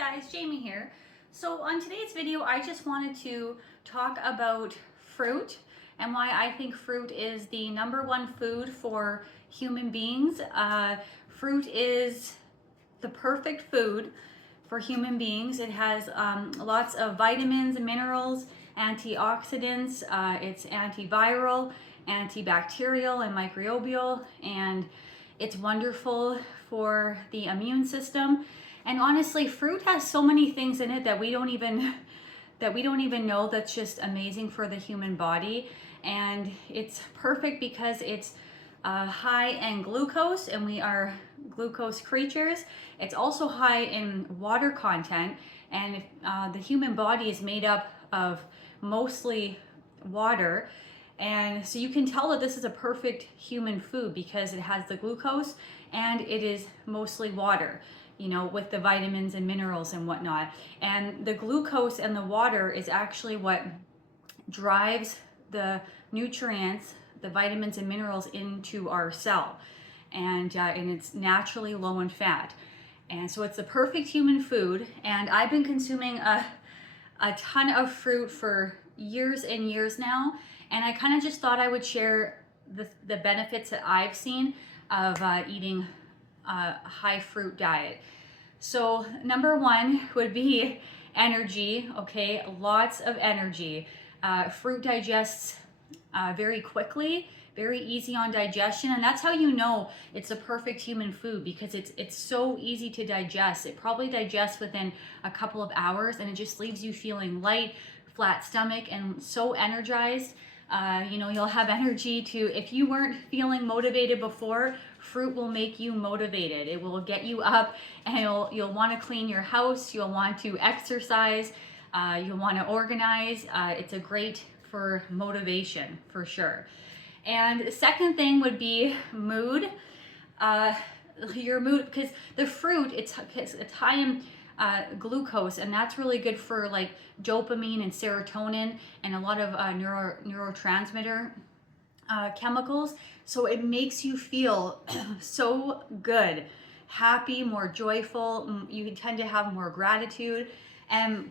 guys, Jamie here. So on today's video, I just wanted to talk about fruit and why I think fruit is the #1 food for human beings. Fruit is the perfect food for human beings. It has lots of vitamins and minerals, antioxidants, it's antiviral, antibacterial, and microbial, and it's wonderful for the immune system. And honestly, fruit has so many things in it that we don't even know that's just amazing for the human body. And it's perfect because it's high in glucose, and we are glucose creatures. It's also high in water content, and the human body is made up of mostly water. And so you can tell that this is a perfect human food because it has the glucose and it is mostly water, you know, with the vitamins and minerals and whatnot. And the glucose and the water is actually what drives the nutrients, the vitamins and minerals into our cell. And it's naturally low in fat. And so it's the perfect human food. And I've been consuming a ton of fruit for years and years now. And I kind of just thought I would share the benefits that I've seen of eating a high fruit diet. So #1 would be energy, okay? Lots of energy. Fruit digests very quickly, very easy on digestion, and that's how you know it's a perfect human food, because it's so easy to digest. It probably digests within a couple of hours, and it just leaves you feeling light, flat stomach, and so energized. You'll have energy to, if you weren't feeling motivated before, fruit will make you motivated. It will get you up, and you'll want to clean your house, you'll want to exercise, you'll want to organize. It's a great for motivation for sure. And the second thing would be mood. Your mood, because the fruit, it's high in glucose, and that's really good for like dopamine and serotonin and a lot of neurotransmitter chemicals. So it makes you feel so good, happy, more joyful. You tend to have more gratitude. And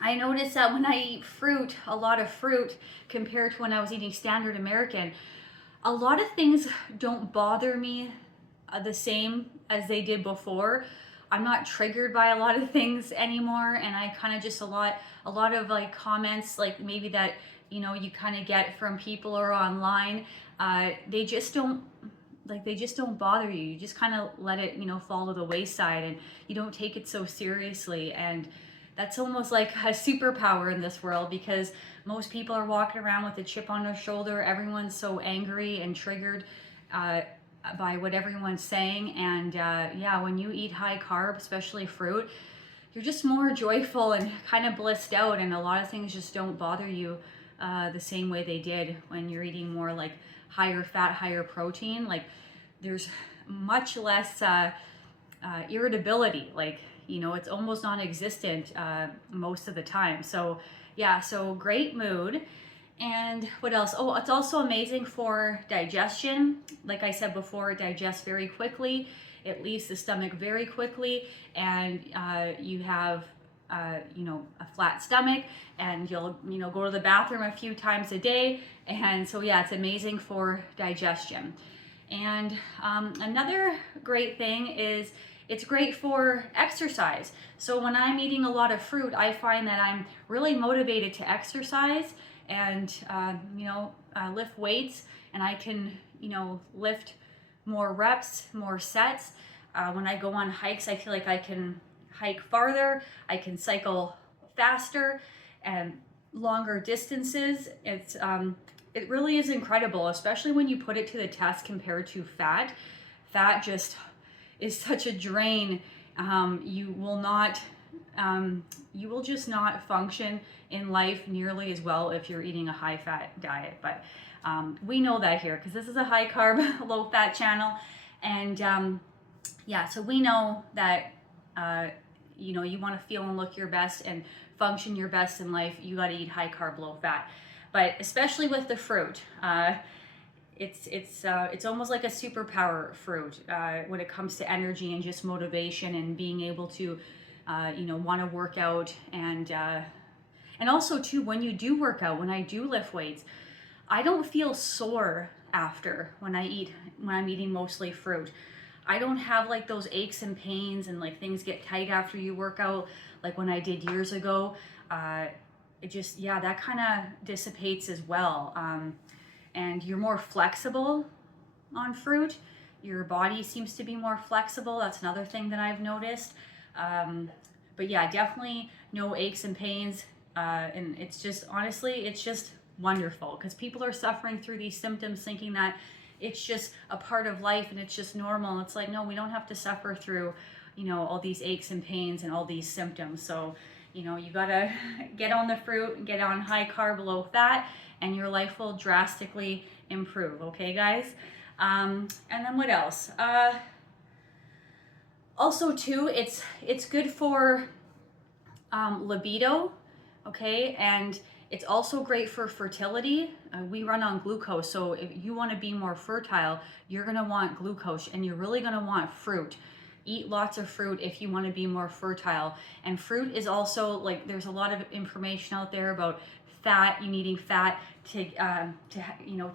I noticed that when I eat fruit, a lot of fruit, compared to when I was eating standard American, a lot of things don't bother me the same as they did before. I'm not triggered by a lot of things anymore, and I kind of just a lot of like comments, like maybe that you kind of get from people or online, they just don't bother you. You just kind of let it fall to the wayside, and you don't take it so seriously. And that's almost like a superpower in this world, because most people are walking around with a chip on their shoulder. Everyone's so angry and triggered by what everyone's saying. And when you eat high carb, especially fruit, you're just more joyful and kind of blissed out, and a lot of things just don't bother you the same way they did when you're eating more like higher fat, higher protein. Like there's much less irritability, like it's almost non-existent most of the time. So great mood. And what else? Oh, it's also amazing for digestion. Like I said before, it digests very quickly. It leaves the stomach very quickly, and you have a flat stomach, and you'll go to the bathroom a few times a day. And so it's amazing for digestion. And another great thing is it's great for exercise. So when I'm eating a lot of fruit, I find that I'm really motivated to exercise and lift weights, and I can lift more reps, more sets. When I go on hikes, I feel like I can hike farther, I can cycle faster and longer distances. It really is incredible, especially when you put it to the test compared to fat. Fat just is such a drain. You will just not function in life nearly as well if you're eating a high fat diet. But we know that here, because this is a high carb, low fat channel. And so we know that you want to feel and look your best and function your best in life. You got to eat high carb, low fat. But especially with the fruit, it's almost like a superpower fruit when it comes to energy and just motivation and being able to want to work out. And also too, when you do work out, when I do lift weights, I don't feel sore after when I'm eating mostly fruit. I don't have like those aches and pains and like things get tight after you work out like when I did years ago. It just, yeah, that kind of dissipates as well. And you're more flexible on fruit. Your body seems to be more flexible. That's another thing that I've noticed. But yeah, definitely no aches and pains. And it's just, honestly, it's just wonderful because people are suffering through these symptoms thinking that it's just a part of life and it's just normal. It's like, no, we don't have to suffer through, all these aches and pains and all these symptoms. So, you gotta get on the fruit and get on high carb, low fat, and your life will drastically improve. Okay, guys? And then what else? Also too, it's good for libido, okay? And it's also great for fertility. We run on glucose, so if you want to be more fertile, you're going to want glucose, and you're really going to want fruit. Eat lots of fruit if you want to be more fertile. And fruit is also, like, there's a lot of information out there about fat, you needing fat to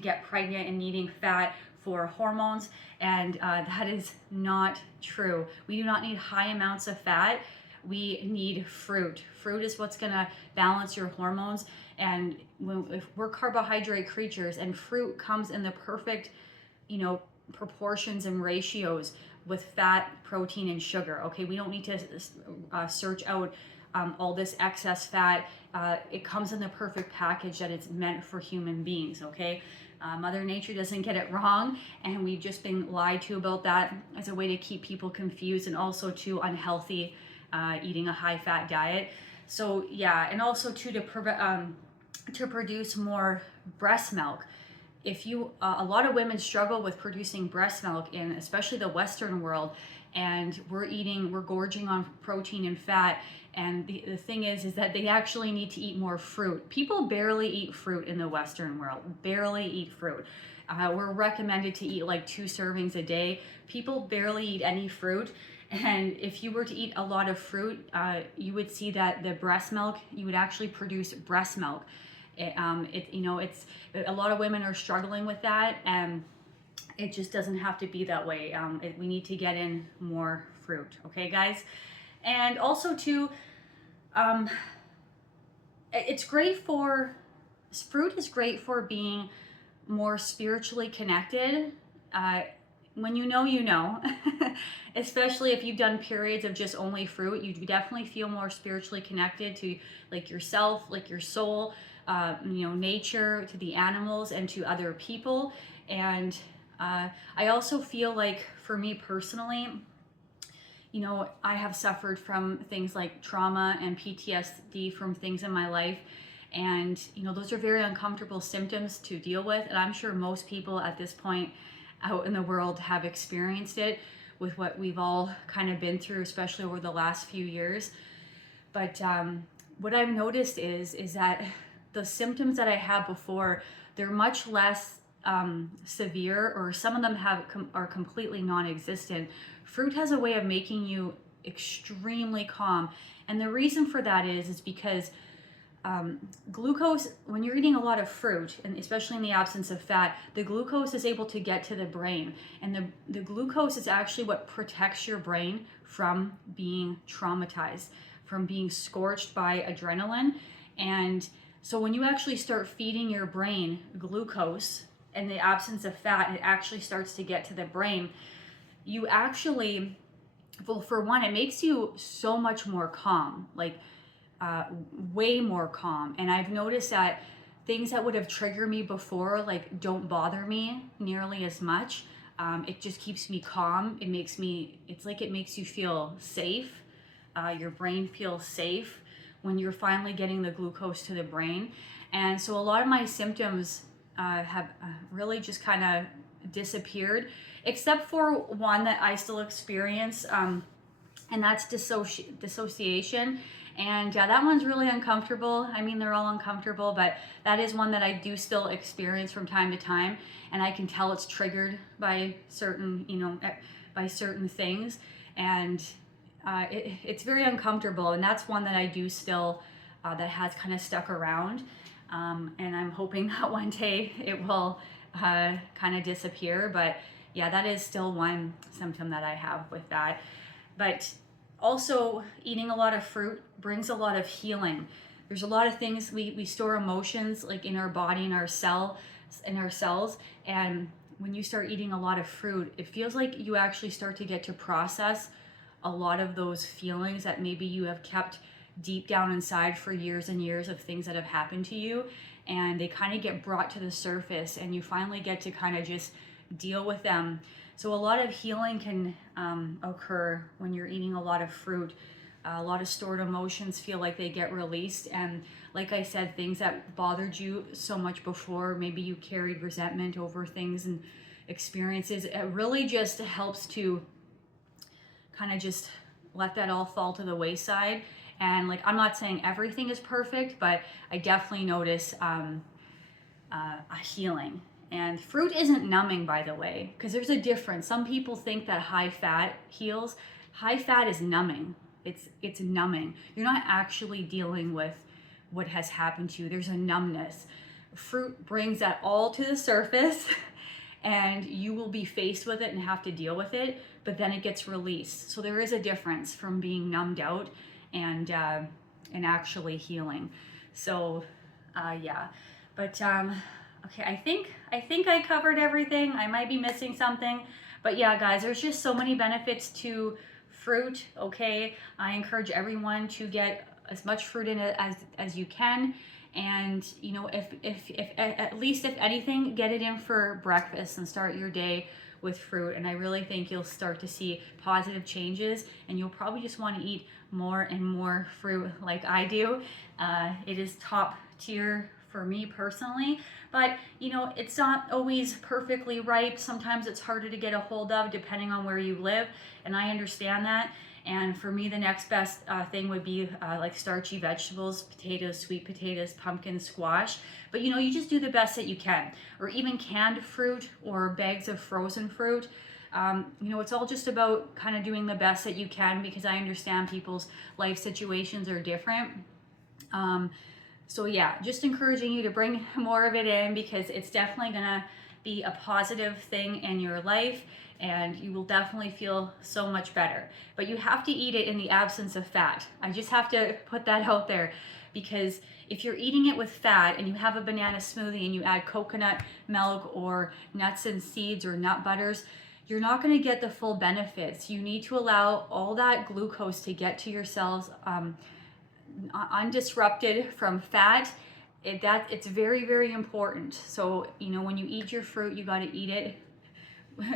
get pregnant, and needing fat for hormones, and that is not true. We do not need high amounts of fat. We need fruit. Fruit is what's going to balance your hormones. And if we're carbohydrate creatures, and fruit comes in the perfect, proportions and ratios with fat, protein, and sugar. Okay, we don't need to search out all this excess fat. It comes in the perfect package that it's meant for human beings. Okay. Mother Nature doesn't get it wrong, and we've just been lied to about that as a way to keep people confused, and also too unhealthy, eating a high-fat diet. So yeah, and also too to produce more breast milk. If a lot of women struggle with producing breast milk in especially the Western world, and we're gorging on protein and fat. And the thing is that they actually need to eat more fruit. People barely eat fruit in the Western world, barely eat fruit. We're recommended to eat like 2 servings a day. People barely eat any fruit. And if you were to eat a lot of fruit, you would see that the breast milk, you would actually produce breast milk. It's a lot of women are struggling with that, and it just doesn't have to be that way. We need to get in more fruit, okay, guys? And also too, fruit is great for being more spiritually connected. When you know, especially if you've done periods of just only fruit, you definitely feel more spiritually connected to like yourself, like your soul, nature, to the animals, and to other people. And I also feel like, for me personally, I have suffered from things like trauma and PTSD from things in my life. And, those are very uncomfortable symptoms to deal with. And I'm sure most people at this point out in the world have experienced it with what we've all kind of been through, especially over the last few years. But what I've noticed is that the symptoms that I had before, they're much less severe, or some of them are completely non-existent. Fruit has a way of making you extremely calm, and the reason for that is because glucose, when you're eating a lot of fruit, and especially in the absence of fat, the glucose is able to get to the brain, and the glucose is actually what protects your brain from being traumatized, from being scorched by adrenaline. And so when you actually start feeding your brain glucose in the absence of fat, it actually starts to get to the brain. You actually, well, for one, it makes you so much more calm, like way more calm. And I've noticed that things that would have triggered me before, like, don't bother me nearly as much. It just keeps me calm. It's like it makes you feel safe. Your brain feels safe when you're finally getting the glucose to the brain. And so a lot of my symptoms have really just kind of disappeared, except for one that I still experience, and that's dissociation. And yeah, that one's really uncomfortable. I mean, they're all uncomfortable, but that is one that I do still experience from time to time, and I can tell it's triggered by certain things. And it's very uncomfortable, and that's one that I do still, that has kind of stuck around. And I'm hoping that one day it will kind of disappear. But yeah, that is still one symptom that I have with that. But also, eating a lot of fruit brings a lot of healing. There's a lot of things we store emotions like in our body, in our cells, and when you start eating a lot of fruit, it feels like you actually start to get to process a lot of those feelings that maybe you have kept deep down inside for years and years of things that have happened to you, and they kind of get brought to the surface, and you finally get to kind of just deal with them. So a lot of healing can occur when you're eating a lot of fruit. A lot of stored emotions feel like they get released, and like I said, things that bothered you so much before, maybe you carried resentment over things and experiences, it really just helps to kind of just let that all fall to the wayside. And like, I'm not saying everything is perfect, but I definitely notice a healing. And fruit isn't numbing, by the way, because there's a difference. Some people think that high fat heals. High fat is numbing. It's numbing. You're not actually dealing with what has happened to you. There's a numbness. Fruit brings that all to the surface and you will be faced with it and have to deal with it, but then it gets released. So there is a difference from being numbed out and actually healing. So yeah, but okay, I think I covered everything. I might be missing something, but yeah, guys, there's just so many benefits to fruit. Okay, I encourage everyone to get as much fruit in it as you can, and you know, if at least, if anything, get it in for breakfast and start your day with fruit. And I really think you'll start to see positive changes, and you'll probably just want to eat more and more fruit like I do. It is top tier for me personally, but you know, it's not always perfectly ripe. Sometimes it's harder to get a hold of depending on where you live, and I understand that. And for me, the next best thing would be like starchy vegetables, potatoes, sweet potatoes, pumpkin, squash. But you know, you just do the best that you can. Or even canned fruit or bags of frozen fruit. You know, it's all just about kind of doing the best that you can, because I understand people's life situations are different. So yeah, just encouraging you to bring more of it in, because it's definitely gonna be a positive thing in your life, and you will definitely feel so much better. But you have to eat it in the absence of fat. I just have to put that out there, because if you're eating it with fat and you have a banana smoothie and you add coconut milk or nuts and seeds or nut butters, you're not going to get the full benefits. You need to allow all that glucose to get to your cells undisrupted from fat. It's very, very important. So you know, when you eat your fruit, you got to eat it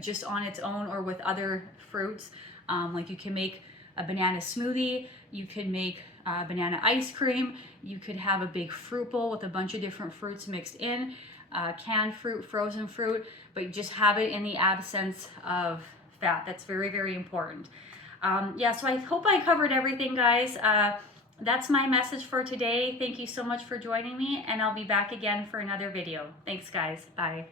just on its own or with other fruits. Like you can make a banana smoothie, you can make banana ice cream, you could have a big fruit bowl with a bunch of different fruits mixed in, canned fruit, frozen fruit, but you just have it in the absence of fat. That's very, very important. Yeah, so I hope I covered everything, guys. That's my message for today. Thank you so much for joining me, and I'll be back again for another video. Thanks, guys. Bye.